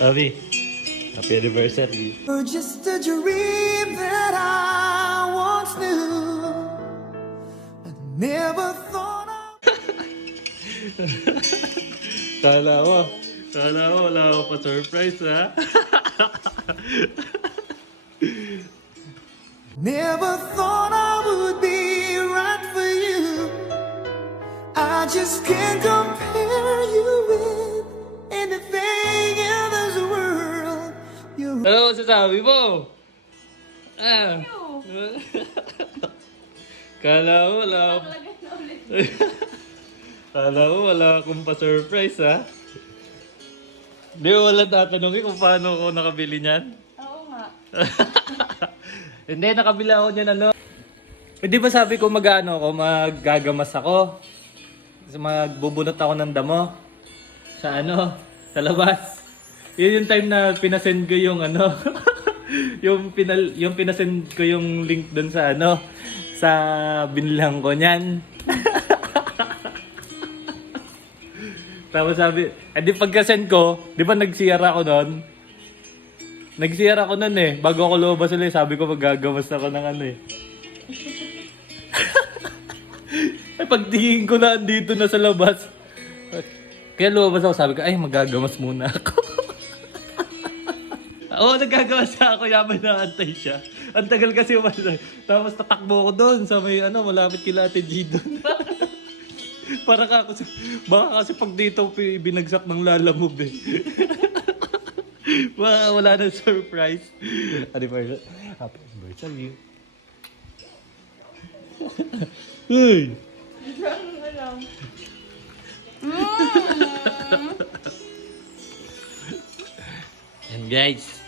Abi, happy anniversary. You're just a dream that I once knew. I never thought I Kala mo, wala ako pa surprise, ha? never thought I would be right for you. I just can't compare you with anything in this world. You're Ano masasabi mo? Ah. Kala mo, wala ako. Kala mo, wala akong pa-surprise, ha? Di mo wala tatanungin kung paano ako nakabili niyan? Oo nga. Hindi, nakabili ako niyan, ano? Hindi ba sabi ko maggagamas ako? Magbubunot ako ng damo? Sa ano? Sa labas? Yun yung time na pinasend ko yung ano? yung pinasend ko yung link doon sa ano? Sa binlang ko niyan. Tapos sabi, di pagka-send ko, di ba nag-CR ako noon? Nag-CR ako noon eh. Bago ako lumabas ulit, sabi ko maggagamas ako ng ano eh. Ay, pagtingin ko na andito na sa labas. Kaya lumabas ako, sabi ko, ay magagamas muna ako. Oo, nagagamas na ako, yaman na antay siya. Ang tagal kasi tapos tatakbo ko doon sa may ano, malapit kila Ate G doon. Para ka kasi, baka kasi pag dito binagsak ng lalamove eh. Wala na surprise. Happy anniversary. Uy! Alam. And guys.